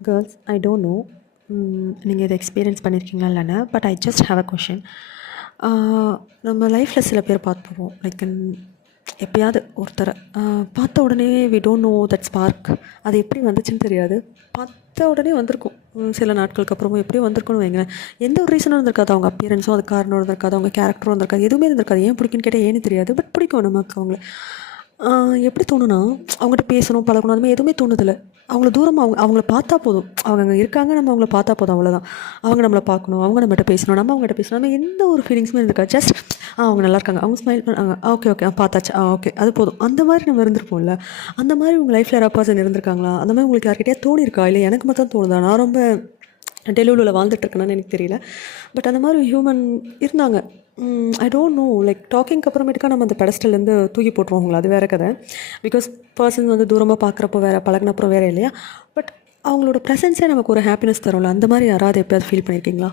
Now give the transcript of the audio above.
Girls, I don't know நீங்கள் இதை experience பண்ணியிருக்கீங்களா இல்லைன்னு, but I just have a question. நம்ம லைஃப்பில் சில பேர் பார்த்துருவோம், லைக் எப்பயாவது ஒருத்தரை பார்த்த உடனே we don't know that spark. அது எப்படி வந்துச்சுன்னு தெரியாது, பார்த்த உடனே வந்திருக்கும். சில நாட்களுக்கு அப்புறமும் எப்படியும் வந்திருக்குன்னு வைங்களேன். எந்த ஒரு ரீசனும் இருந்திருக்காது, அவங்க அப்பியரன்ஸும் அது காரணம் இருந்திருக்காது, அவங்க கேரக்டரும் இருந்திருக்காது, எதுவுமே இருந்திருக்காது. ஏன் பிடிக்குன்னு கேட்டால் ஏன்னு தெரியாது, பட் பிடிக்கும் நமக்கு அவங்கள. எப்படி தோணுன்னா, அவங்ககிட்ட பேசணும், பழகணும், அதுமாதிரி எதுவுமே தோணுதில்ல. அவங்கள தூரமாக அவங்கள பார்த்தா போதும், அவங்க அங்கே இருக்காங்க, நம்ம அவங்கள பார்த்தா போதும், அவ்வளோதான். அவங்க நம்மளை பார்க்கணும், அவங்க நம்மகிட்ட பேசணும், நம்ம அவங்ககிட்ட பேசணும், நம்ம எந்த ஒரு ஃபீலிங்ஸுமே இருந்திருக்காது. ஜஸ்ட் அவங்க நல்லா இருக்காங்க, அவங்க ஸ்மைல் பண்ணாங்க, ஓகே ஓகே பார்த்தாச்சு, ஓகே அது போதும். அந்த மாதிரி நம்ம இருந்திருப்போம்ல. அந்த மாதிரி உங்கள் லைஃப்பில் யாராவது பர்சன் இருந்திருக்காங்களா? அந்த மாதிரி உங்களுக்கு யார்கிட்டயா தோணியிருக்கா? இல்லை எனக்கு மட்டும் தோணுதா? நான் ரொம்ப டெலிவரியில் வாழ்ந்துட்டுருக்கேன்னு எனக்கு தெரியல, பட் அந்த மாதிரி ஹியூமன் இருந்தாங்க. ஐ டோன்ட் நோ, லைக் டாக்கிங்க்கு அப்புறமேட்டுக்கா நம்ம அந்த பெடஸ்டல்லேருந்து தூக்கி போட்டுருவோங்களா, அது வேறு கதை. பிகாஸ் பர்சன் வந்து தூரமாக பார்க்குறப்போ வேறு, பழகினப்புறம் வேறு இல்லையா? பட் அவங்களோட ப்ரெசன்ஸே நமக்கு ஒரு ஹாப்பினஸ் தரும்ல. அந்த மாதிரி யாராவது எப்போயாவது ஃபீல் பண்ணியிருக்கீங்களா?